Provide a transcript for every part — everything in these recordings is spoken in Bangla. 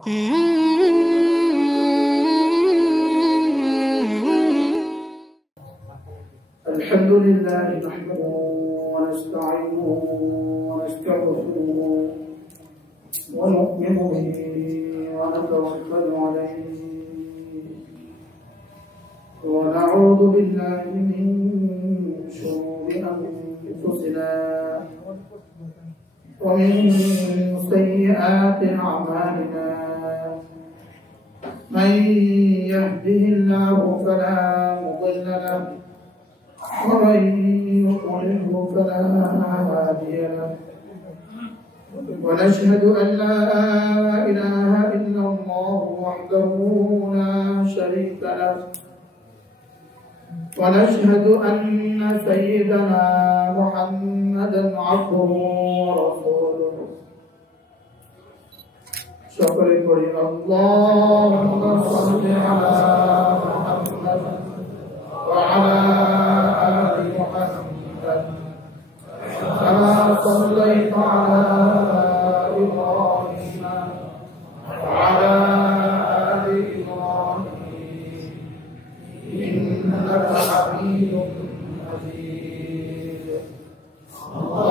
الحمد لله نحمده ونستعينه ونستغفره ونؤمن به ونتوكل عليه ونعوذ بالله من شرور أنفسنا ومن سيئات أعمالنا من يهده الله فلا مضل له ومن يضلله فلا هادي له ونشهد أن لا إله إلا الله وحده لا شريك له ونشهد أن سيدنا محمدا عبده ورسوله شكر كريم اللهم صل على محمد وعلى آل محمد كما صليت على إبراهيم وعلى آل إبراهيم إنك حميد مجيد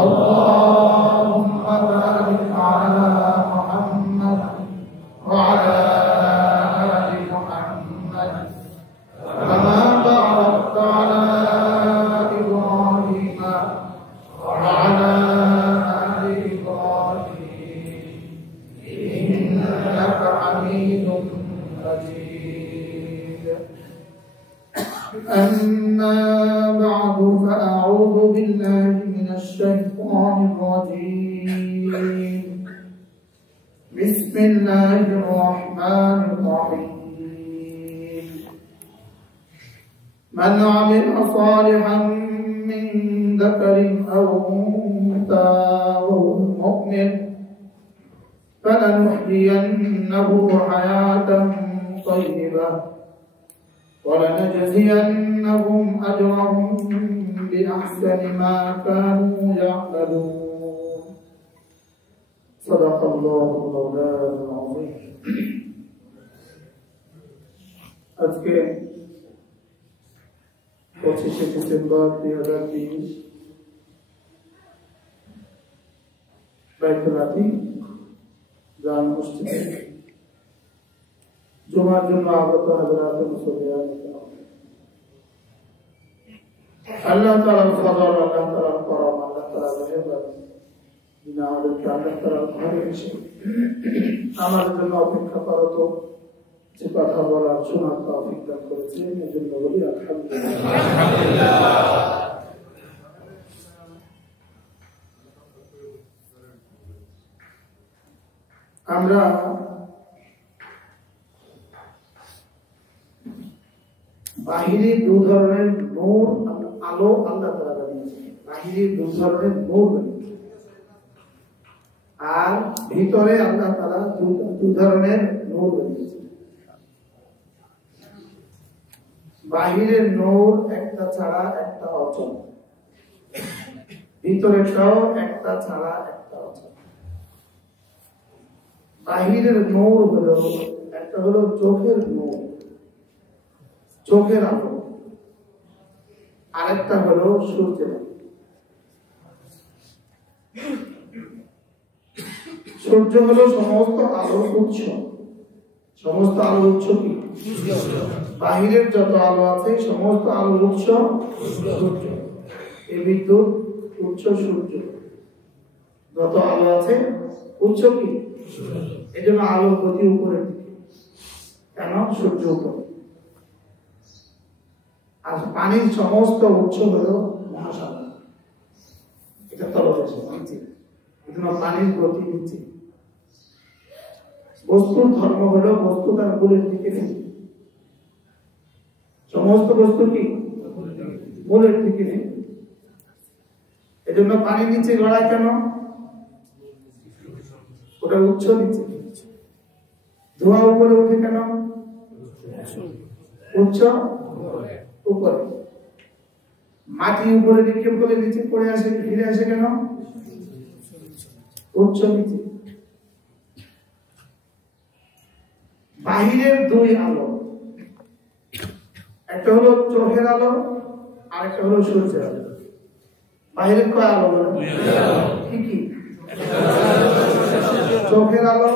اللهم بارك على محمد وعلى آل محمد كما باركت على إبراهيم وعلى آل إبراهيم إنك حميد مجيد أما بعد فأعوذ بالله من الشيطان الرجيم بسم الله الرحمن الرحيم من عمل صالحا من ذكر أو أنثى وهو مؤمن فلنحيينه حياة طيبة ولنجزينهم أجرهم بأحسن ما كانوا يعملون صدق الله مولانا العظيم আজকে 25 ডিসেম্বর 2023 বাইতুল আতিক জামে মসজিদে জুমার জন্য আগত হযরত মুসলিয়ান আল্লাহ তাআলার ফজল আল্লাহ তাআলার করম আল্লাহ তাআলার রহমত যিনি আমাদেরকে আল্লাহ তাআলার ঘরে এসে আমাদের জন্য অপেক্ষা করত যে কথা বলার শোনার তৌফিক দান করেছেন এর জন্য বলি আলহামদুলিল্লাহ। আমরা বাহিরে দু ধরনের নূর আলো আল্লাহ তাআলা বানিয়েছেন, বাহিরে দু ধরনের নূর বানিয়েছেন আর ভিতরে আল্লাহ তাআলা দু ধরনের নূর বানিয়েছেন। বাহিরের নূর একটা ছাড়া একটা অচল, ভিতরেরটাও একটা ছাড়া একটা অচল। বাহিরের নূর হলো একটা হলো চোখের নূর, চোখের আলো, আরেকটা হলো সূর্যের আলো। সূর্য হলো সমস্ত আলোর উৎস, সমস্ত আলোর উৎস কি? বাহিরের যত আলো আছে সমস্ত আলোর উৎস সূর্য। এই বিদ্যুৎ উৎস সূর্য, যত আলো আছে উৎস কি? এই জন্য আলোর গতি উপরের দিকে, কেন? সূর্য উপরে। আর পানির সমস্ত উৎস হলো মহাসাগর, এটা তলদেশে নিচে, এই জন্য পানির গতি নিচে। বস্তুর ধর্ম হলো বস্তু তার মূলের দিকে ফিরে, সমস্ত বস্তু কি মূলের দিকে ফিরে। এজন্য পানি নিচে গড়ায় কেন? ওটার উৎস নিচে। ধোঁয়া উপরে ওঠে কেন? উৎস উপরে। মাটি উপরে নিক্ষেপ করে নিচে পড়ে আসে, ফিরে আসে কেন? উৎস নিচে। বাহিরের দুই আলো, একটা হলো চোখের আলো আর একটা হলো সূর্যের আলো। বাহিরের কয় আলো বলেন? কি কি? চোখের আলো,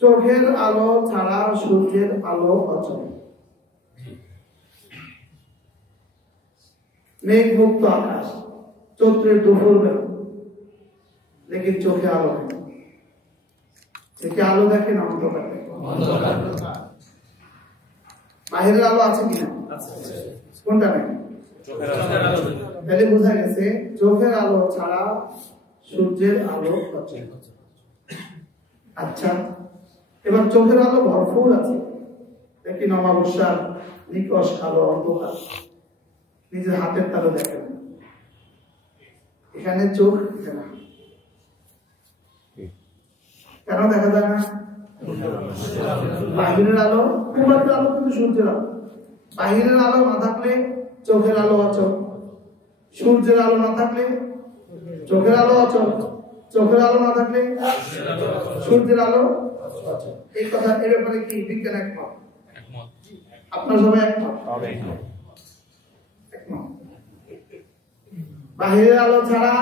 চোখের আলো ছাড়া সূর্যের আলো অচল। মেঘ মুক্ত আকাশ, চৈত্রের দুপুর বেলা, লেকিন চোখে আলো নেই। চোখে আলো দেখে না অন্ধকার দেখে। বাহিরের আলো আছে কিনা? কোনটা নেই? তাহলে বোঝা গেছে চোখের আলো ছাড়া সূর্যের আলো অচল। আচ্ছা, এবার চোখের আলো ভরপুর আছে, লেকিন অমাবস্যার নিকষ আলো অন্ধকার, নিজের হাতের তালু দেখেন, এখানে চোখ দেখে না। কেন দেখা যায় না? বাহিরের আলো, পূর্বের আলো কিন্তু সূর্যের আলো। বাহিরের আলো না থাকলে চোখের আলো অচল, সূর্যের আলো না থাকলে চোখের আলো অচল, চোখের আলো না থাকলে সূর্যের আলো অচল। এই কথা, এর ব্যাপারে কি বিজ্ঞান একমত? আপনার সবাই একমত? বাহিরের আলো ছাড়া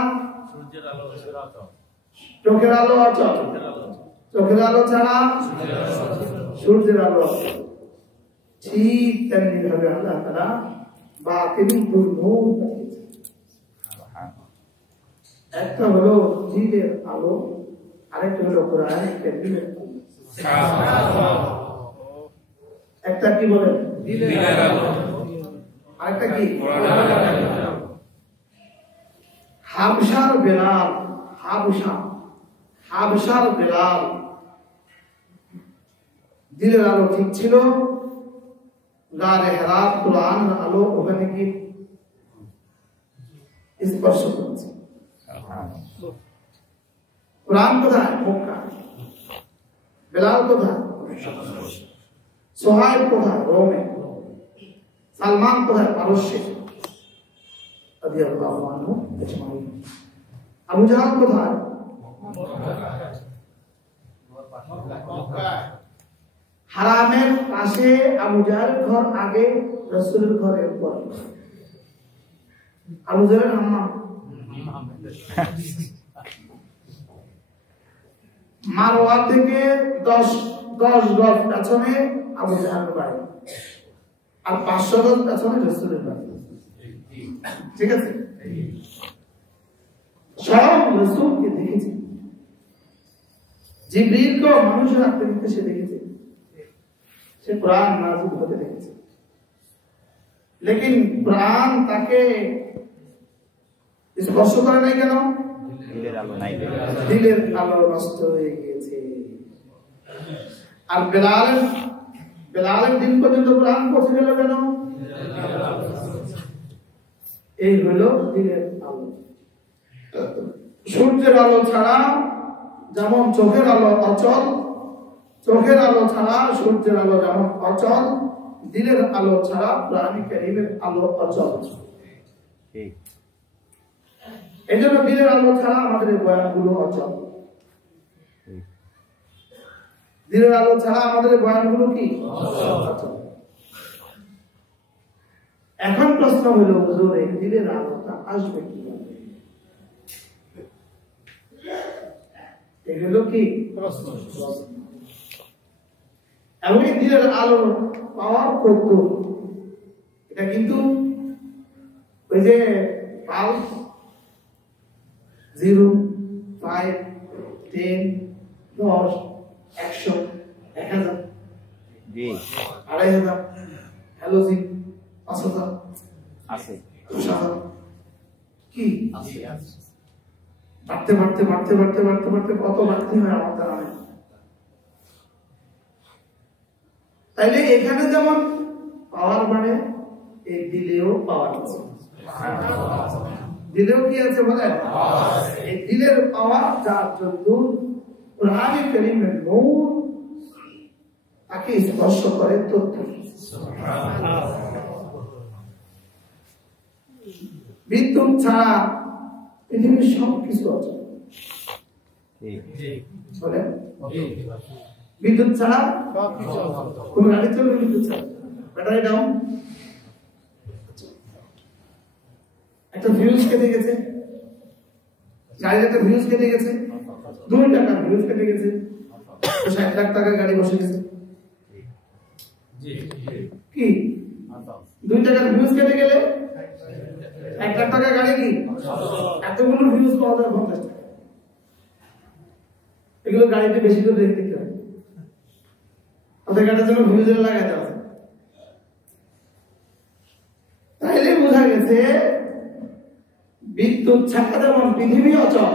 চোখের আলো অচল, চোখের আলো ছাড়া সূর্যের আলো অচল। ঠিক তেমনি ভাবে আল্লাহ তাআলা বাতিনি নূর পাঠিয়েছেন। একটা হলো জিনের আলো, আরেকটা হলো কোরআনের কারীমের আলো। একটা কি বলে? জিনের আলো, আরেকটা কি? হাবশার বেলাল, হাবশার বেলাল দিলের আলো ঠিক ছিল, গারে হেরাত কোরআনের আলো ওখানে কি স্পর্শ করছে। কোরআন কোথায়? মক্কা। বেলাল কোথায়? সোহাইব কোথায়? রোমে। সালমান কোথায়? পারস্যে। রাদিয়াল্লাহু আনহু আজমাইন। আবু জাহল কোথায়? হারামের পাশে আবু জাহলের ঘর আগে, রাসূলের ঘর এরপর। আবু জাহলের হাম্মাম, মারওয়া থেকে 10 গজ পেছনে আবু জাহলের বাড়ি, আর 500 গজ পেছনে রাসূলের বাড়ি। ঠিক আছে? সব রাসূলকে দেখেছে, জিবরিলকে মানুষের হাতে নিতে সে দেখেছে, সে কোরআন নাযিল হতে দেখেছে। লেকিন কোরআন তাকে স্পর্শ করে নাই কেন? দিলের আলো নাই, দিলের আলো নষ্ট হয়ে গিয়েছে। আর বেলালের দিন পর্যন্ত কোরআন পৌঁছে গেল কেন? এই হলো দিলের আলো। সূর্যের আলো ছাড়া যেমন চোখের আলো অচল, চোখের আলো ছাড়া সূর্যের আলো যেমন অচল, দিলের আলো ছাড়া কোরআন কারীমের আলো অচল। এই জন্য দিলের আলো ছাড়া আমাদের বয়ানগুলো অচল। দিলের আলো ছাড়া আমাদের বয়ানগুলো কি অচল। এখন প্রশ্ন হলো, হুজুর এই দিলের আলোটা আসবে কিভাবে? এগুলো কি প্রশ্ন। এবং এই দিলের আলো পাওয়ার কত, এটা কিন্তু ওই যে পালস 0, 5, 10, 10, 100, 1000, 2500, হ্যালোজিন 5000 আছে, 10,000 কি বাড়তে বাড়তে বাড়তে বাড়তে বাড়তে বাড়তে কত বাড়তে হয় আমার জানা নেই। তাইলে এখানে যেমন পাওয়ার বাড়ে, এই দিলেও পাওয়ার আছে। দিলেও কি আছে বলেন? এই দিলের পাওয়ার যার জন্য কোরআন কারীমের নূর তাকে স্পর্শ করে তথ্য। বিদ্যুৎ ছাড়া পৃথিবীর সব কিছু আছে। বিদ্যুৎ ছাড়া কোন গাড়ি চলবে বিদ্যুৎ ছাড়া? ব্যাটারি ডাউন, একটা ফিউজ কেটে গেছে, গাড়ির একটা ফিউজ কেটে গেছে, 2 টাকার ফিউজ কেটে গেছে, 60 লাখ টাকার গাড়ি বসে গেছে। কি 2 টাকার ফিউজ কেটে গেলে 1 লাখ টাকার গাড়ি কি এতগুলো ফিউজ পাওয়া যায় 50 টাকা। এগুলো গাড়িতে বেশি করে দেখতে হবে, ওদের গাড়ির জন্য ফিউজের লাগাতে হবে। তাইলে বোঝা গেছে বিদ্যুৎ ছাড়া যেমন পৃথিবী অচল,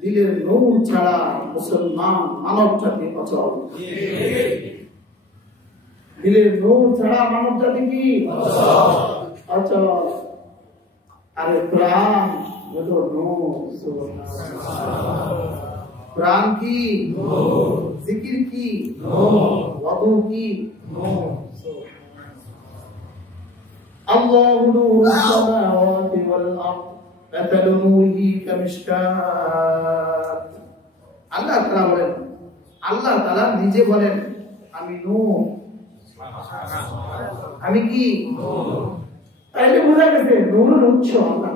দিলের নূর ছাড়া মুসলমান মানব জাতি অচল। দিলের নূর ছাড়া মানব জাতি কি অচল। আরে প্রাণ হলো নূর, প্রাণ কি জিকির কি ওযু কি আল্লাহু নূরুস সামাওয়াতি ওয়াল আরদ মাতালু নূরিহি কামিশকাত। আল্লাহ তাআলা বলেন, আল্লাহ তাআলা নিজে বলেন আমি নূর, আমি কি নূর। তাইলে বোঝা গেছে নূরের উৎস আল্লাহ।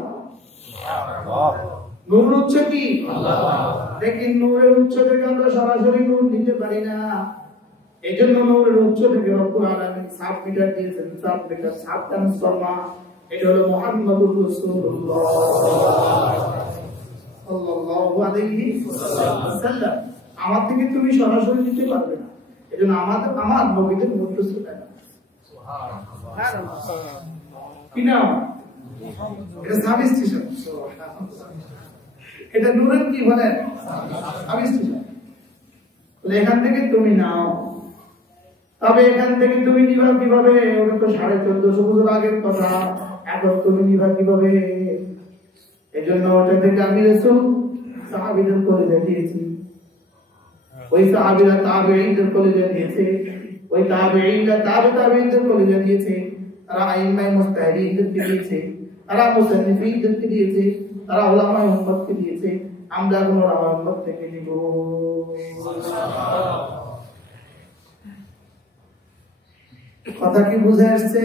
নূরের উৎস কি আল্লাহ। দেখেন নূরের উৎস থেকে আমরা সরাসরি নূর নিতে পারি না, এজন্য নূরের উৎস থেকে রব্বুল আলামিন সাব মিটার দিয়েছেন, সাব মিটার সাব ট্রান্সফরমার। এটা হলো মুহাম্মদুর রাসূলুল্লাহ সাল্লাল্লাহু আলাইহি ওয়াসাল্লাম। আমার থেকে তুমি সরাসরি নিতে পারবে না, এজন্য আমার নবীদের নূর রসূল সুবহানাল্লাহ। কি নাম এটা? Service station. এটা নূরের কি বলেন সার্ভিস স্টেশন। এখান থেকে তুমি নাও, তবে এখান থেকে তুমি নিবা কিভাবে? ওটা তো 1450 বছর আগের কথা, এখন তুমি নিবা কিভাবে? এজন্য ওটা থেকে আমি রাসূল সাহাবীদের কলেজে দিয়েছি, ওই সাহাবীরা তাবেঈনদের কলেজে দিয়েছে, ওই তাবেঈনরা তাবেঈনদের কলেজে দিয়েছে, তারা আইম্মায়ে মুজতাহিদীনদেরকে দিয়েছে, তারা মুসান্নিফীনদেরকে দিয়েছে, তারা উলামায়ে উম্মতকে দিয়েছে। আমরা এখন উলামায়ে উম্মত থেকে নিব। কথা কি বুঝে আসছে?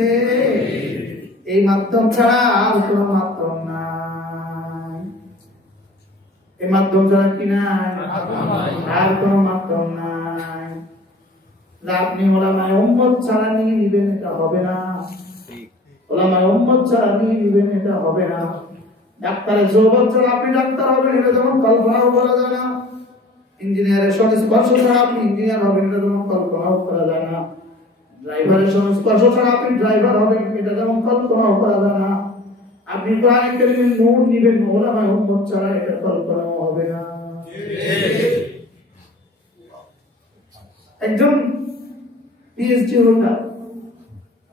এই মাধ্যম ছাড়া আর কোনো মাধ্যম নাই। এই মাধ্যম ছাড়া কি নাই? আর কোনো মাধ্যম নাই। আপনি উলামায়ে উম্মত ছাড়া নিয়ে নিবেন, এটা হবে না। উলামায়ে উম্মত ছাড়া নিয়ে নিবেন, এটা হবে না। ডাক্তারের সোহবত ছাড়া আপনি ডাক্তার হবেন, এটা যেমন কল্পনাও করা যায় না। ইঞ্জিনিয়ারের সংস্পর্শ ছাড়া আপনি ইঞ্জিনিয়ার হবেন, এটা যেমন কল্পনাও করা যায় না। ড্রাইভারের সংস্পর্শ ছাড়া আপনি ড্রাইভার হবেন, এটা যেমন কল্পনাও করা যায় না। আপনি কোরআন কারীমের নূর নিবেন, উলামায়ে উম্মত ছাড়া এটা কল্পনাও হবে না। একজন পিএইচডি হোল্ডার,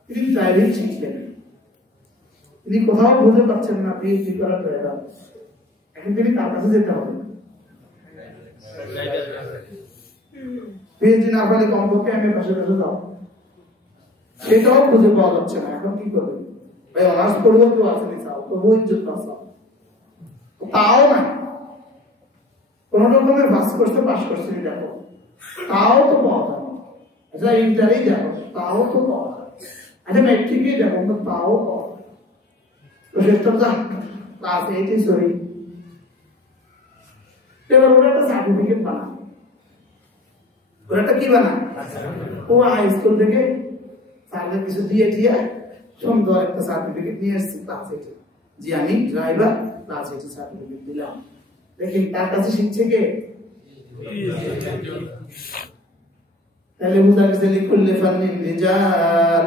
তিনি ড্রাইভিং শিখছেন, তিনি কোথাও বুঝতে পারছেন না পিএইচডি করা ড্রাইভার। এখন তিনি তার কাছে যেতে হবে। পিএইচডি না পারলে কমপক্ষে আমি পাশে পাশে যাও, সেটাও খুঁজে পাওয়া যাচ্ছে না। এখন কি করবে? ভাই অনার্স পড়বো, কেউ আসেনি চাও তো বই ইজ্জত পাচ্ছাও, তাও না। কোন রকমের পাস করছে দেখো, তাও তো পাওয়া যায়। আচ্ছা ইন্টারেই দেখো, তাও তো পাওয়া যায়। আচ্ছা ম্যাট্রিকেই দেখো, তাও পাওয়া যায়। তো শেষটা যা ক্লাস 8 সরি, এবার ওরা একটা সার্টিফিকেট বানায়। ওরা একটা কি বানায়? ও হাই স্কুল থেকে স্যারদের কিছু দিয়ে সুন্দর একটা সার্টিফিকেট নিয়ে এসেছি ক্লাস 8, যে আমি ড্রাইভার, ক্লাস 8 সার্টিফিকেট দিলাম। দেখেন তার কাছে শিখছে কে? তাহলে বুঝা গেছে লিকুল্লি ফান্নিন রিজাল,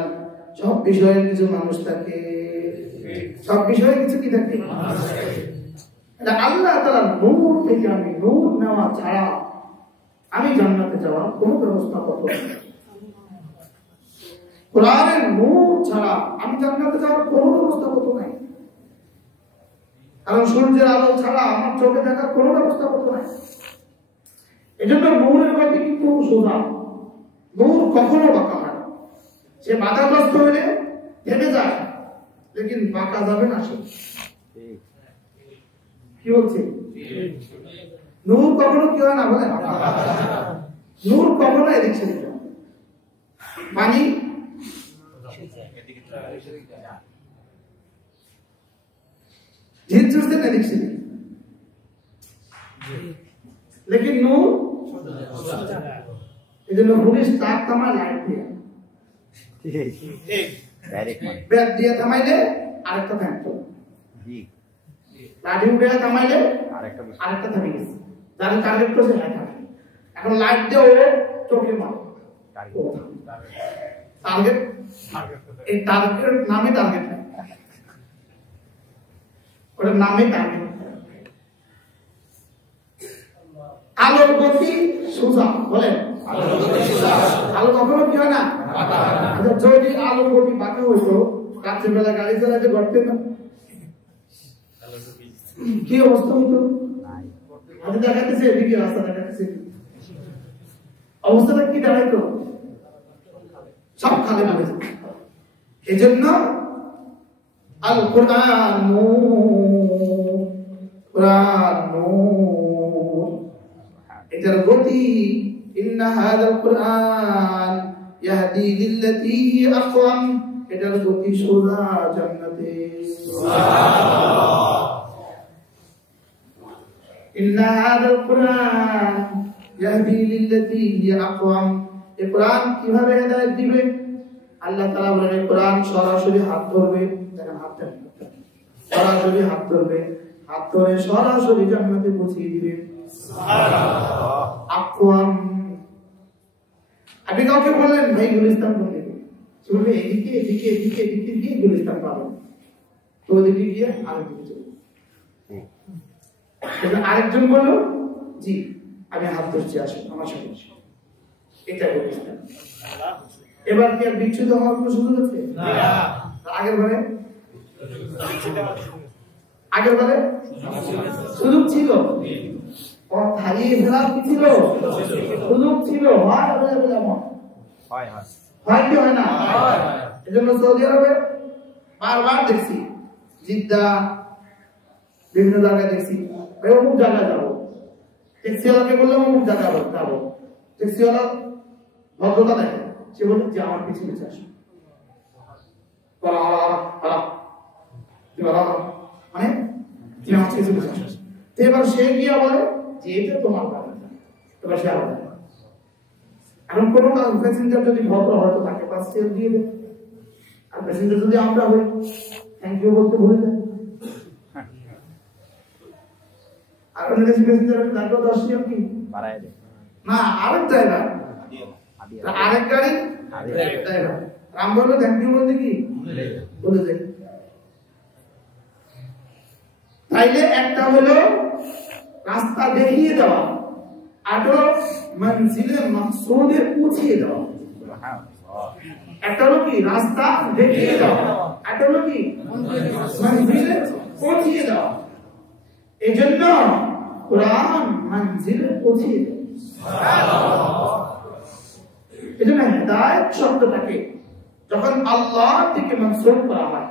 সব বিষয়ে কিছু মানুষ থাকে, সব বিষয়ে কিছু কি থাকে। আল্লাহ তাআলা নূর থেকে আমি নূর নেওয়া ছাড়া আমি জান্নাতে যাওয়ার কোনো ব্যবস্থা করব না। কোরআনের নূর ছাড়া আমি জান্নাতে যাওয়ার কোনো ব্যবস্থা করব না। কারণ সূর্যের আলো ছাড়া আমার চোখে দেখার কোনো ব্যবস্থা করব না। এজন্য নূরের গতি কিন্তু সোজা, নূর কখনো বাঁকা হয় না। সে বাধাগ্রস্ত হলে থেমে যায়, লেকিন বাঁকা যাবে না। সে কি বলছে? নূর কখনো কি হয় না বলে, নূর কখনো এদিক সেদিক পানি ঝিল ছুটছে না এদিক সেদিক लेकिन नूर এই জন্য পুলিশ তার থামায় লাইট দিয়ে ব্যাট দিয়ে থামাইলে আরেকটা থামতো লাঠি উঠে থামাইলে আরেকটা থামে গেছে যার টার্গেট করছে এখন লাইট দিয়ে ও চোখে মারে টার্গেট এই টার্গেট নামে টার্গেট ওটার নামে টার্গেট আলোর গতি সোজা বলেন আলো কখনো কি হয় না যদি আলোর গতি বাঁকা হইতো রাত্রে বেলা গাড়ি চালাতে ঘটতে না কি অবস্থা হতো আমি দেখাতেছি এদিকে রাস্তা দেখাতেছি অবস্থাটা কি দাঁড়াইতো সব খালে মারে এই জন্য আল কোরআন এটার গতি ইন্না হাযাল কুরআন ইয়াহদি লিল্লাতী হিয়া আকওয়াম এটার গতি সোজা জান্নাতে সুবহানাল্লাহ ইন্না হাযাল কুরআন ইয়াহদি লিল্লাতী হিয়া আকওয়াম এই কোরআন কিভাবে হেদায়েত দিবে আল্লাহ তাআলা বলেন কোরআন সরাসরি হাত ধরবে দেখেন হাত সরাসরি হাত ধরবে হাত ধরে সরাসরি জান্নাতে পৌঁছে দিবে সুবহানাল্লাহ আকওয়াম আপনি কাউকে বললেন ভাই গুলিস্তান কোন দিকে শুনবে এদিকে এদিকে এদিকে এদিকে গিয়ে গুলিস্তান পাবেন তো ওদিকে গিয়ে আরেকদিকে চলে কিন্তু আরেকজন বলল জি আমি হাত ধরছি আসুন আমার সাথে এটা গুলিস্তান এবার কি আর বিচ্ছুত হওয়ার কোনো সুযোগ আছে না আগের বারে সুযোগ ছিল হারিয়ে ফেলার কি ছিল সুযোগ ছিল হয় কি হয় না এই জন্য সৌদি আরবে বারবার দেখছি জিদ্দা বিভিন্ন জায়গায় দেখছি অমুক জায়গায় যাবো ট্যাক্সিওয়ালাকে বললাম অমুক জায়গায় যাবো ট্যাক্সিওয়ালা ভদ্রতা দেখে সে বলে যে আমার পিছনে আসো মানে এবার সে গিয়া বলে যে এটা তোমার বাড়ি এবার সে আলাদা এখন কোনো প্যাসেঞ্জার যদি ভদ্র হয়তো তাকে পাস দিয়ে দেবে আর প্যাসেঞ্জার যদি আমরা হই থ্যাংক ইউ বলতে ভুলে যায় আর অন্য দেশে প্যাসেঞ্জার তারপর 10 টাকা কি বাড়ায় দেয় না আরেক ড্রাইভার আরেক গাড়ি ড্রাইভার রাম বললো থ্যাংক ইউ বলতে কি বলে যায় তাইলে একটা হলো রাস্তা দেখিয়ে দেওয়া আর মঞ্জিলে মাকসুদে পৌঁছিয়ে দেওয়া একটা হলো কি রাস্তা দেখিয়ে দেওয়া একটা হলো কি মঞ্জিলে পৌঁছিয়ে দেওয়া এইজন্য কোরআন মঞ্জিলে পৌঁছিয়ে দেয় সুবহানাল্লাহ এজন্য হিদায়াত শব্দটাকে যখন আল্লাহর দিকে মনসুব করা হয়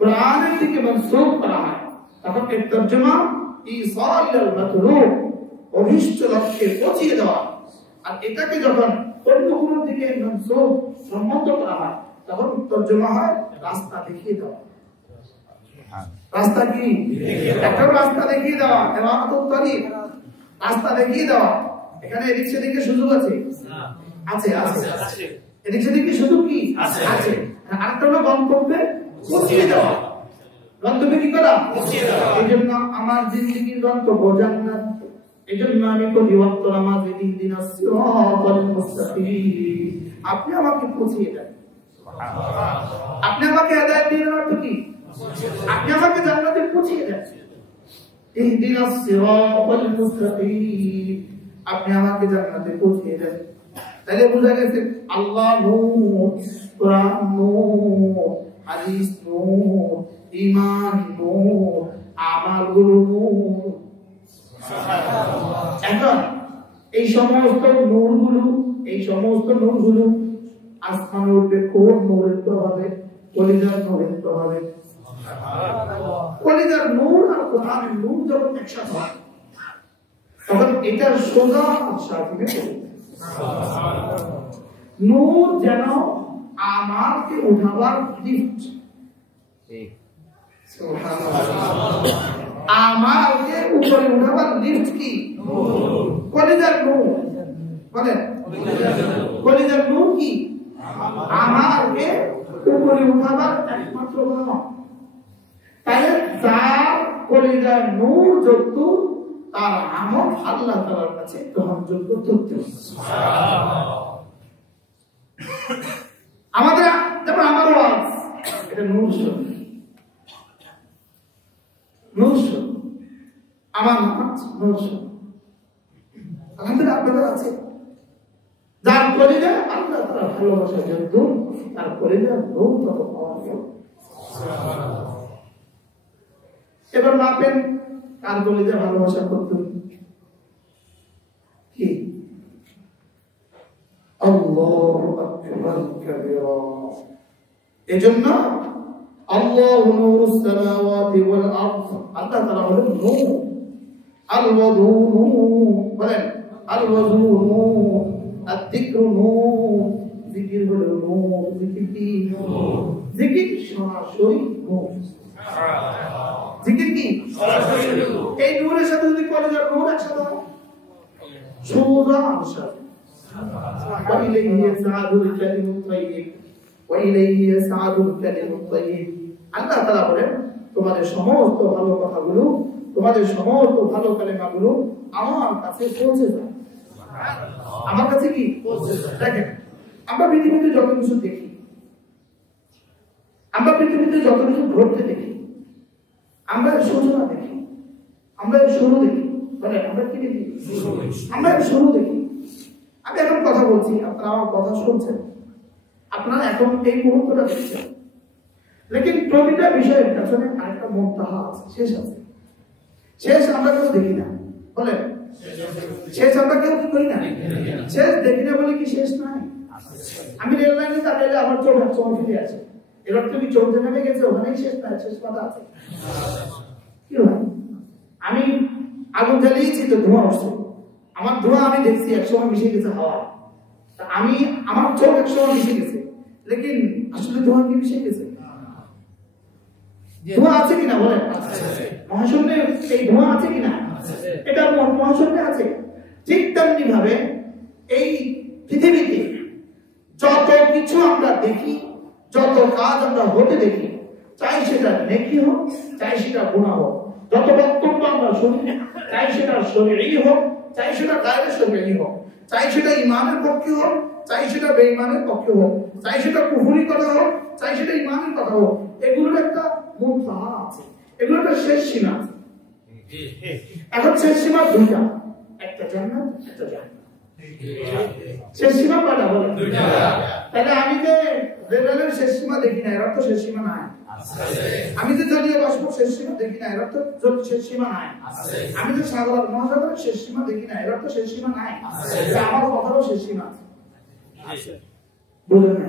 কোরআনের দিকে মনসুব করা হয় তখন এর তরজমা ইসালাল মাতলুব অভিষ্ট লক্ষ্যে পৌঁছিয়ে দেওয়া আর এটাকে যখন অন্য কোনো দিকে মনসুব সম্বন্ধ করা হয় তখন তরজমা হয় রাস্তা দেখিয়ে দেওয়া রাস্তা কি একটা রাস্তা দেখিয়ে দেওয়া ইমামাতুত তারিক রাস্তা দেখিয়ে দেওয়া এখানে এদিক সেদিকে সুযোগ আছে আছে আছে এদিক সেদিকে সুযোগ কি আছে আরেকটা হলো গন্তব্যে পৌঁছিয়ে দেওয়া গন্তব্যে কি করা পৌঁছিয়ে দেওয়া এইজন্য আমার জিন্দেগীর গন্তব্য জান্নাত এইজন্য আমি করি ওয়াক্ত নামাজে ইহদিনাস সিরাতাল মুস্তাকিম আপনি আমাকে পৌঁছিয়ে দেন সুবহানাল্লাহ আপনি আমাকে হেদায়েত দিন অর্থ কি আপনি আমাকে জান্নাতে পৌঁছিয়ে দেন ইহদিনাস সিরাতাল মুস্তাকিম আপনি আমাকে জান্নাতে পৌঁছিয়ে দেন তাহলে বুঝা গেছে আল্লাহ নূর কোরআন নূর হাদিস নূর ঈমান নূর আমালগুলো নূর সুবহানাল্লাহ এখন এই সমস্ত নূরগুলো আসমানে উঠবে কোন নূরের প্রভাবে কলিজার নূরের প্রভাবে সুবহানাল্লাহ কলিজার নূর আর কোরআনের নূর যখন একসাথে হয় তখন এটার সোজা সাথে সুবহানাল্লাহ নূর যেন আমাকে উঠাবার লিফট, আমাকে উপরে উঠাবার লিফট কি? কলিজার নূর। বলেন কলিজার নূর কি? আমাকে উপরে উঠাবার একমাত্র বাহন। তাহলে যার কলিজার নূর যত, তার আমল আল্লাহ তাআলার কাছে গ্রহণযোগ্য তথ্য। আমাদের যেমন আমার ওয়াজ, এটা নূর শরীফ, নূর শরীফ, আমার নামাজ নূর শরীফ। আলহামদুলিল্লাহ আপনাদের আছে যার কলিজা আল্লাহ তাআলা ভালোবাসা যত, তার কলিজার নূর তত পাওয়ারফুল। এবার মাপেন কার কলিজা ভালোবাসা কত কি? আল্লাহু আকবার কাবীরা। এজন্য আল্লাহু নূরুস সামাওয়াতি ওয়াল আরদ, আল্লাহ তাআলা হলেন নূর। আল ওয়াদু নূর, বলেন আল ওয়াদু নূর, আয-যিকরু নূর, জিকির হলো নূর। জিকির কি? নূর। জিকির সরাসরি নূর। জিকির কি? সরাসরি নূর। এই নূরের সাথে যদি কলিজার নূর একসাথে হয়, সোজা আসে। وإليه يسعد الكلم الطيب وإليه يسعد الكلم الطيب। আল্লাহ তাআলা বলেন তোমাদের সমস্ত ভালো কথাগুলো, তোমাদের সমস্ত ভালো কালেমাগুলো আমার কাছে পৌঁছে যায়। আমার কাছে কি পৌঁছে যায়? দেখেন আমরা পৃথিবীতে যত কিছু দেখি, আমরা পৃথিবীতে যত কিছু ঘটতে দেখি, আমরা সূচনা দেখি, আমরা শুরু দেখি। মানে আমরা কি দেখি? আমরা শুরু দেখি। আমি এখন কথা বলছি, আপনারা আমার কথা শুনছেন, আপনারা এখন এই মুহূর্তটা দেখছেন, লেকিন প্রতিটা বিষয়ের পেছনে আরেকটা মুনতাহা আছে, শেষ আছে। শেষ আমরা কেউ দেখি না, বলেন শেষ আমরা কেউ কি করি না? শেষ দেখি না বলে কি শেষ নাই? আমি রেল লাইনে দাঁড়াইলে আমার চোখ ফিরে আছে, এবার তুমি চলতে নেমে গেছে, ওখানেই শেষ নাই, শেষ কথা আছে কি হয়? আমি আগুন জ্বালিয়েছি তো ধোঁয়া উঠছে, আমার ধোঁয়া আমি দেখছি একসময় মিশে গেছে হাওয়া, আমি আমার চোখ একসময় মিশে গেছে, লেকিন আসলে ধোঁয়া কি মিশে গেছে? ধোঁয়া আছে কিনা বলেন? মহাশূন্যে এই ধোঁয়া আছে কিনা? এটা মহাশূন্যে আছে। ঠিক তেমনি ভাবে এই পৃথিবীতে যত কিছু আমরা দেখি, যত কাজ আমরা হতে দেখি, চাই সেটা নেকি হোক, চাই সেটা গুনাহ হোক, যত বক্তব্য আমরা শুনি, চাই সেটা শরঈ হোক, চাই সেটা গায়রে শরঈ হোক, চাই সেটা ঈমানের পক্ষে হোক, চাই সেটা বেঈমানের পক্ষে হোক, চাই সেটা কুফরি কথা হোক, চাই সেটা ঈমানের কথা হোক, এগুলোর একটা মুনতাহা আছে, এগুলোর একটা শেষ সীমা আছে। এখন শেষ সীমা দুইটা, একটা জান্নাত, একটা জাহান্নাম। শেষ সীমা কয়টা বলেন? দুইটা। তাহলে আমি যে রেলের শেষ সীমা দেখি না, এর অর্থ শেষ সীমা নাই। আমি যে জলীয় বাষ্প শেষ সীমা দেখি না, এর অর্থ শেষ সীমা নাই। আমি যে সাগর মহাসাগরের শেষ সীমা দেখি না, এর অর্থ শেষ সীমা নাই। আমার কথারও শেষ সীমা আছে, বুঝলেন না?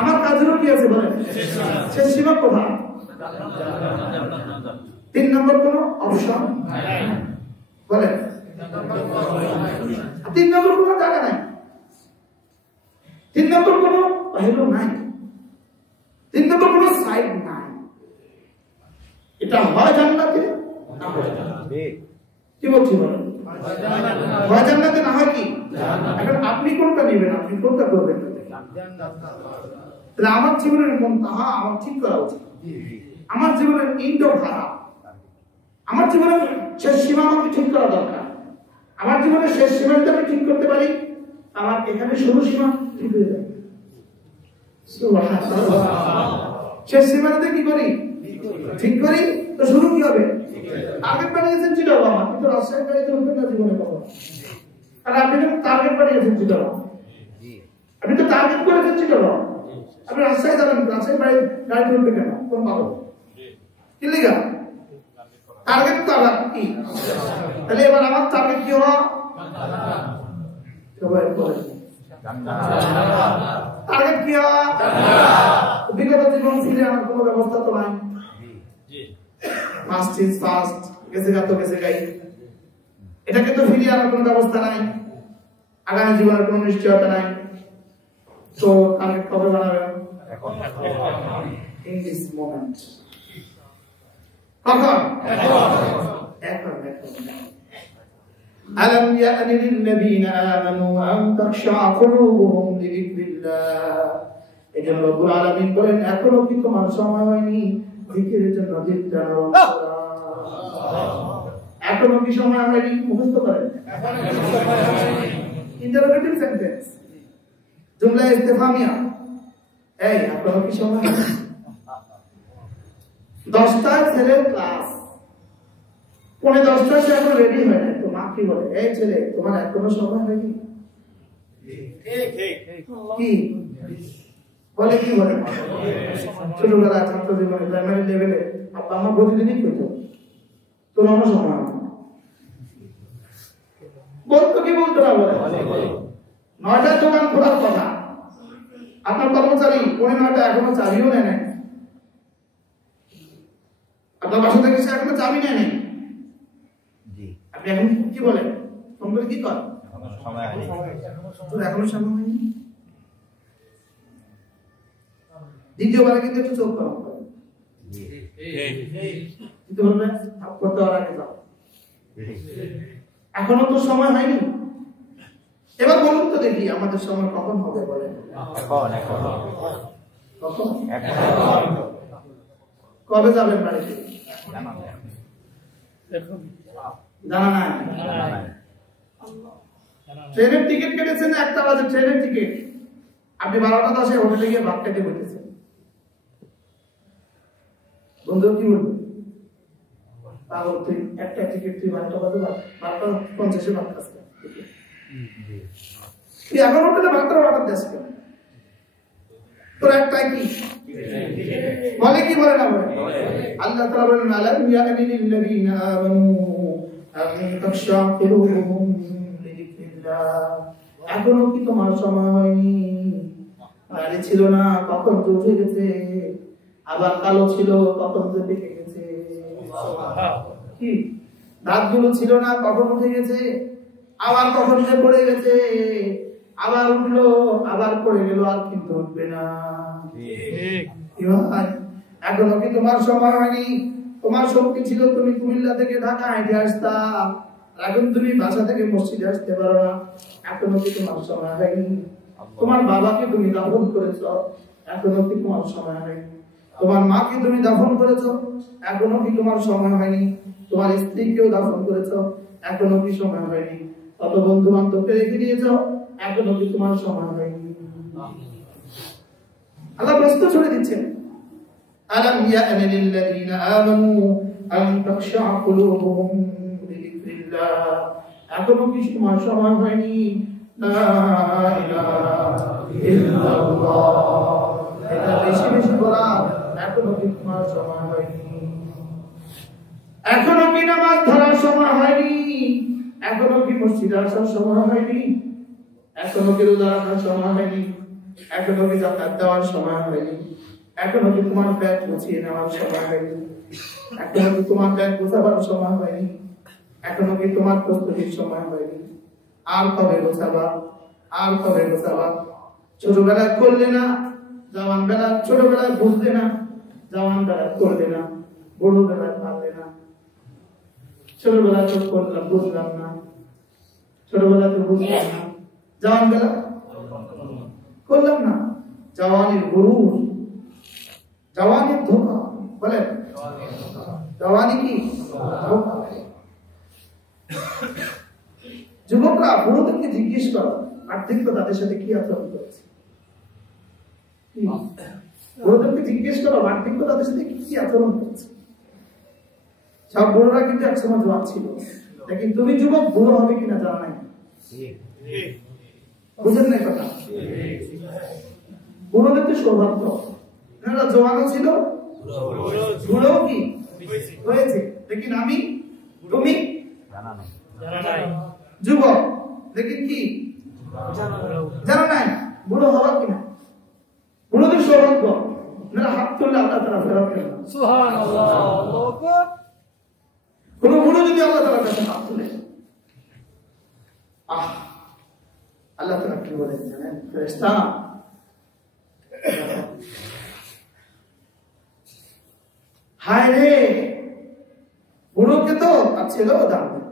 আমার কাজেরও কি আছে বলেন? শেষ সীমা কোথায়? 3 নম্বর কোন অপশন বলেন? 3 নম্বর কোন জায়গা নাই, 3 নম্বর কোন পহেলু নাই, 3 নম্বর কোন সাইড নাই। এটা হয় জান্নাতে না হয় জাহান্নামে। কি বলছি বলেন? হয় জান্নাতে না হয় কি জাহান্নামে। এখন আপনি কোনটা নেবেন, আপনি কোনটা করবেন? তাহলে আমার জীবনের মুনতাহা আমার ঠিক করা উচিত। আমার জীবনের ইন্ডো খারাপ, আমার জীবনের শেষ সীমা আমাকে ঠিক করা দরকার। আমার জীবনের শেষ সীমা যদি আমি ঠিক করতে পারি, আমার এখানে শুরু সীমা ঠিক হয়ে যাবে। শেষ সীমাতে কি করি? ঠিক করি, তো শুরু কি হবে? টার্গেট বানিয়েছেন চিটাগং, আপনি তো রাজশাহী গাড়িতে উঠবেন না জীবনে কখনো, কারণ আপনি তো টার্গেট বানিয়েছেন চিটাগং, আপনি তো টার্গেট করেছেন চিটাগং, আপনি রাজশাহী যাবেন, রাজশাহী গাড়িতে উঠবে কেন? কোন পাবো কি লিগা? টার্গেট তো আলাদা কি? তাহলে এবার আমার টার্গেট কি হওয়া? সবাই বলে টার্গেট কি হওয়া? বিগত জীবন ফিরে আমার কোনো ব্যবস্থা তো নাই। ফার্স্ট ইজ ফার্স্ট, গেছে গা তো গেছে গাই, এটাকে তো ফিরিয়ে আনার কোনো ব্যবস্থা নাই, আগামী জীবনের কোনো নিশ্চয়তা নাই। তো কানেক্ট কবে বানাবেন? In this moment. কখন? এখন। ألم يأن للذين آمنوا أن تخشع قلوبهم لذكر الله এজন্য রব্বুল আলামিন বলেন এখনো কি তোমার সময় হয়নি জিকিরের জন্য দিল জানার এখনো কি সময় হয়নি? মুখস্থ করেন। ইন্টারোগেটিভ সেন্টেন্স, জুমলা ইস্তেফামিয়া। এই এখনো কি সময় হয়নি? 10টায় ছেলের ক্লাস, 9:45 সে এখন রেডি হয় না, তো মা কি বলে, এই ছেলে তোমার এখনো সময় হয়নি? কি বলে? কি বলে? ছোটবেলা ছাত্র জীবনে প্রাইমারি লেভেলে আব্বা আমার প্রতিদিনই কইতো তোর আমার সময় বলতো। কি বলতো না? বলে 9টায় দোকান খোলার কথা, আপনার কর্মচারী 9:45 এখনো চাবিও নেয় নাই, আপনার বাসা থেকে সে এখনো চাবি নেয় নাই, আপনি এখন কি বলেন? ফোন করে কি কর, তোর এখনো সময় হয়নি? দ্বিতীয়বার কিন্তু একটু চোখ গরম করে কিন্তু বলবে করতে আর আগে যাও, এখনো তো সময় হয়নি। এবার বলুন তো দেখি আমাদের সময় কখন হবে? বলেন কখন? কবে যাবেন বাড়িতে? জানা নাই। ট্রেনের টিকিট কেটেছেন 1টা বাজে, ট্রেনের টিকিট আপনি 12টা 10 হোটেলে গিয়ে ভাত খেতে বসেছেন, বন্ধু কি বলবে? পাগল তুই, একটা টিকিট তুই 12টা বাজে 12:50 ভাত খাস, তুই এখন হোটেলে ভাতটা অর্ডার দিস কেন? তোর একটাই কি বলে? কি বলে না বলে? আল্লাহ তাআলা বলেন আলাম ইয়ানিল লাযিনা আমানু আন তাখশা কুলুবুহুম লিযিকরিল্লাহ, এখনো কি তোমার সময় হয়নি? দাড়ি ছিল না কখন তো উঠে গেছে, আবার কালো ছিল কখন তো পেকে গেছে, কি দাঁতগুলো ছিল না কখন উঠে গেছে, আবার কখন যে পড়ে গেছে, আবার উঠলো আবার পড়ে গেল, আর কিন্তু উঠবে না। এখনো কি তোমার সময় হয়নি? তোমার শক্তি ছিল তুমি কুমিল্লা থেকে ঢাকা হেঁটে আসতা, এখন তুমি বাসা থেকে মসজিদে আসতে পারো না, এখনো কি তোমার সময় হয়নি? তোমার বাবাকে তুমি দাফন করেছো, এখনো কি তোমার সময় হয়নি? তোমার মাকে তুমি দাফন করেছো, এখনো কি তোমার সময় হয়নি? তোমার স্ত্রীকেও দাফন করেছো, এখনো কি সময় হয়নি? কত বন্ধু বান্ধবকে রেখে দিয়েছো, এখনো কি তোমার সময় হয়নি? আল্লাহ প্রশ্ন ছুড়ে দিচ্ছেন, আলাম ইয়ানি লিল্লাযিনা আমানু আন তাখশা কুলুবুহুম লিযিকরিল্লাহ, এখনো কি তোমার সময় হয়নি? লা ইলাহা ইল্লাল্লাহ, এটা বেশি বেশি বলা, এখনো কি তোমার সময় হয়নি? এখনো কি নামাজ ধরার সময় হয়নি? এখনো কি মসজিদে আসার সময় হয়নি? এখনো কি রোজা রাখার সময় হয়নি? এখনো কি যাকাত দেওয়ার সময় হয়নি? এখনো কি তোমার ব্যাগ গুছিয়ে নেওয়ার সময় হয়নি? এখনো কি তোমার ব্যাগ গোছাবার সময় হয়নি? এখনো কি তোমার প্রস্তুতির সময় হয়নি? আর কবে গোছাবা? আর কবে গোছাবা? ছোটবেলায় করলে না, জওয়ান বেলা, ছোটবেলায় বুঝলে না, জওয়ান বেলায় করলে না, বড় বেলায় পারলে না। ছোটবেলায় তো করলাম, বুঝলাম না, ছোটবেলায় তো বুঝলাম না, জওয়ান বেলা করলাম না। জওয়ানির গুরুর, জওয়ানির ধোঁকা, বলেন জওয়ানি কি ধোঁকা। যুবকরা বুড়োদেরকে জিজ্ঞেস করো আর্থিক তাদের সাথে কি আচরণ করেছে, বুড়োদেরকে জিজ্ঞেস করো আর্থিক তাদের সাথে কি আচরণ করেছে। সব বুড়োরা কিন্তু একসময় জওয়ান ছিল, লেকিন তুমি যুবক বুড়ো হবে কিনা জানা নাই, বুঝেন না কথা। বুড়োদের তো সৌভাগ্য, এনারা জওয়ানও ছিল, বুড়ো কি হয়েছে, লেকিন আমি তুমি জানা নাই, যুবক লেকিন কি জানা নাই বুড়ো হওয়া কিনা। বুড়োদের সৌভাগ্য, এনারা হাত তুললে আল্লাহ তাআলা ফেরত দেন না, সুবহানাল্লাহ, আল্লাহু আকবার। কোন বুড়ো যদি আল্লাহ তাআলার কাছে হাত তুলে, আল্লাহ তাআলা কি বলেন জানেন? ফেরেশতা হায় রে, বুড়োকে তো আর ছেলেও দাম দেয়,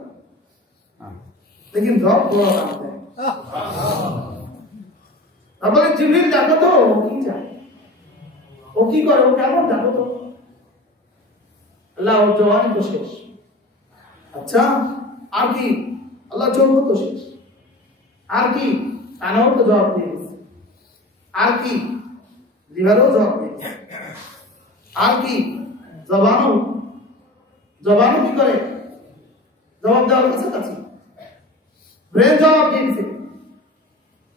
লেকিন রব বড় দাম দেয়। তারপরে জিবরিল দেখো তো ও কি চায়, ও কি করে, ও কেমন দেখো তো। আল্লাহ ওর জওয়ানি তো শেষ, আচ্ছা আর কি, আল্লাহ চোখও তো শেষ, আর কি কানেও তো জবাব দিয়ে দিচ্ছে, আর কি লিভারও জবাব দিয়েছে, আর কি জবানও কি করে, জবাব দেওয়ার কাছাকাছি, ব্রেন জবাব দিয়েছে।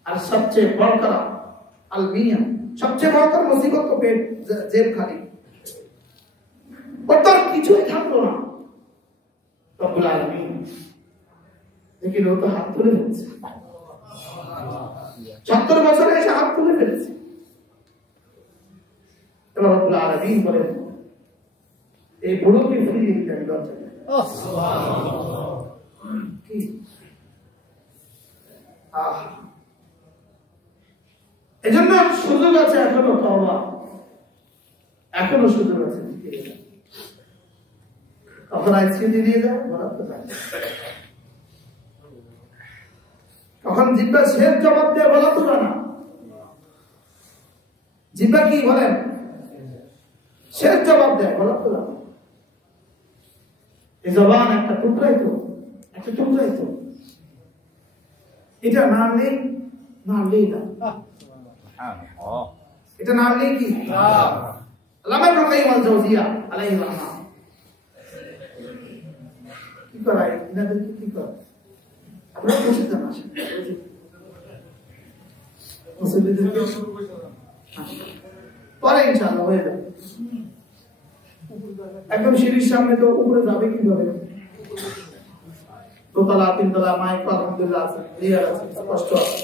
আর সবচেয়ে বড় করা আলমিয়া, সবচেয়ে বড় করা মুসিবত তো পেট জেব খালি, ওর তো কিছুই থাকলো না রব্বুল আলামিন, লেকিন ও তো হাত তুলে ফেলেছে, 70 বছরে এসে হাত তুলে ফেলেছে। এবার রব্বুল আলামিন বলেন এই বুড়োকে ফিরিয়ে দিতে আমি লজ্জা পাই। কি এজন্য সুযোগ আছে এখনো, তওবা এখনো সুযোগ আছে। কখন আইসিইউ নিয়ে যায় বলা তো যায়, কখন জিব্বা শেষ জবাব দেয় বলা তো না, জিব্বা কি বলেন শেষ জবাব দেয় বলা তো না। এই জবান একটা টুকরাই তো, এটা নাড়লেই না, এটা নাড়লেই কি আল্লামা ইবনে কাইয়্যিম আল জাওজিয়া আলাইহির রাহমাহ কি করায়, ইনাদের কি করে আপনারা বসে যান, আসেন পরে ইনশাআল্লাহ হয়ে যাবে। একদম সিঁড়ির সামনে তো উপরে যাবে কিভাবে, দোতলা 3 তলা মাইক আলহামদুলিল্লাহ আছে, ক্লিয়ার আছে, স্পষ্ট আছে,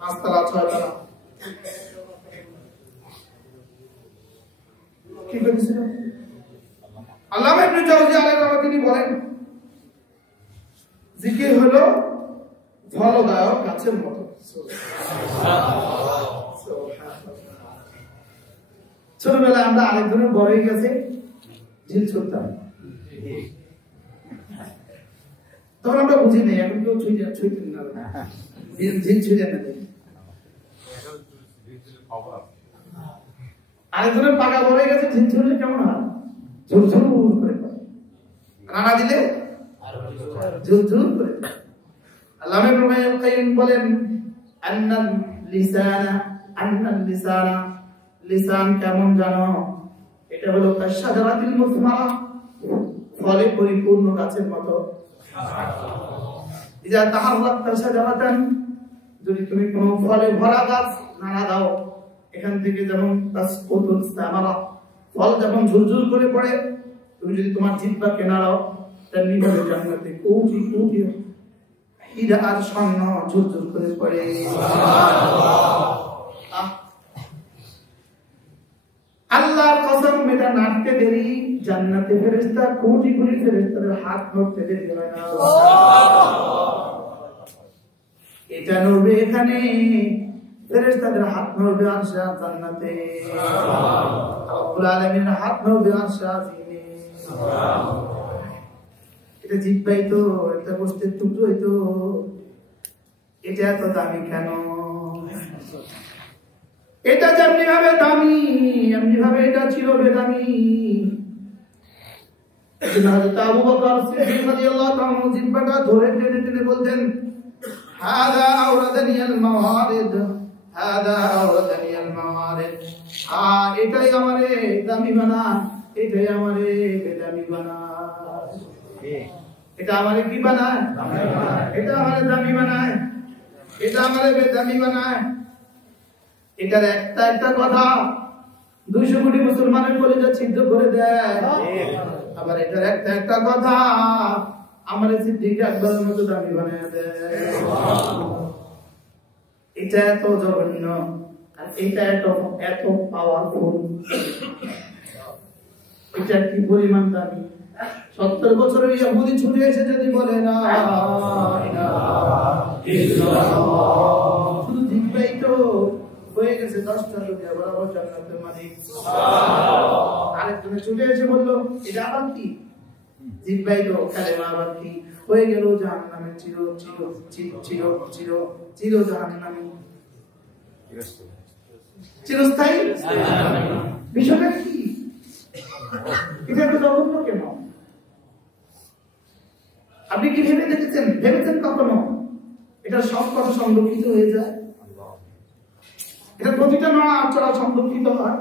5 তলা 6 তলা কি করেছিল আল্লামা ইবনে জাওজি আলাইহির রাহমাহ, তিনি বলেন জিকির হলো ফলদায়ক গাছের মতো। ছোটবেলায় আমরা আরেকজনের বড় হয়ে গেছে ঝিল ছুটতাম, তখন আমরা বুঝি নেই, এখন কেউ ছুঁইতেন না, ঝিল ছুঁয়ে না। আরেকজনের পাকা বড় হয়ে গেছে, ঝিল ছুঁড়লে কেমন হয়, ঝুরঝুর করে, রানা দিলে ঝুরঝুর করে। আল্লামা ইবনে কাইয়্যিম বলেন আন্নাল লিসানা, লিসান কেমন জানো, এটা হলো কাশাজারাতিল মুসমারা, ফলে পরিপূর্ণ গাছের মতো। ইজা তাহাররাত শাজারাতান, যদি তুমি কোনো ফলে ভরা গাছ নাড়া দাও, এখান থেকে যেমন তাসকুতুস সামারা, ফল যেমন ঝুরঝুর করে পড়ে, তুমি যদি তোমার জিহ্বাকে নাড়াও তেমনি ভাবে জান্নাতে কোটি কোটি হীরা আর স্বর্ণ ঝুরঝুর করে পড়ে। আল্লাহর কসম, এটা নাড়তে দেরি, জান্নাতে ফেরেশতা কোটি কোটি ফেরেশতাদের হাত নড়তে দেরি হয় না। এটা নড়বে এখানে, ফেরেশতাদের হাত নড়বে আরশে জান্নাতে, রব্বুল আলামিনের হাত নড়বে আরশে আজিমে। এটা জিহ্বাই তো, এটা গোশতের টুকরোই তো, এটা এত দামি কেন? এটা যেমনি ভাবে দামি, এমনি ভাবে এটা ছিল বেদামি। হযরত আবু বকর সিদ্দিক রাদিয়াল্লাহু তাআলা জিহ্বাটা ধরে টেনে টেনে বলতেন, হাদা আওরাদানিয়াল মাওয়ারিদ, হাদা আওরাদানিয়াল মাওয়ারিদ, এটাই আমারে দামি বানা, এটাই আমারে বেদামি বানা। এটা আমারে কি বানায়? এটা আমারে দামি বানায়, এটা আমারে বেদামি বানায়। এটার একটা কথা 200 কোটি মুসলমানের কলিজা ছিদ্র করে দেয়। আবার এটার একটা কথা আমারে সিদ্দিক আকবরের মতো দামি বানায় দেয়। এটা এত জঘন্য আর এটা এত পাওয়ারফুল, এটা কি পরিমাণ দামি। 70 বছরের ইহুদি ছুটে এসে যদি বলে না শুধু জিহ্বাই তো হয়ে গেছে 10টা লোক, আবার জান্নাতের মালিক। আরেকজনের ছুটে এসে বললো এটা আবার কি, জিব্বাইলো কালেমা আবার কি, হয়ে গেল জাহান্নামে চির চির চির চির চির চির জাহান্নামী, চিরস্থায়ী। বিষয়টা কি? এটা তো জঘন্য কেন? আপনি কি ভেবেছেন কখনো এটা সব কথা সংরক্ষিত হয়ে যায়? এটা প্রতিটা নড়া চড়া সংরক্ষিত হয়।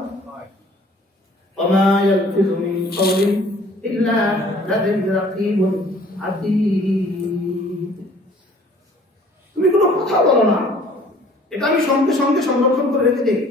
ওমা ইয়ালফিযু মিন কাওলিন ইল্লা লাদাইহি রাকীবুন আতীদ। তুমি কোনো কথা বলো না, এটা আমি সঙ্গে সঙ্গে সংরক্ষণ করে রেখে দিই।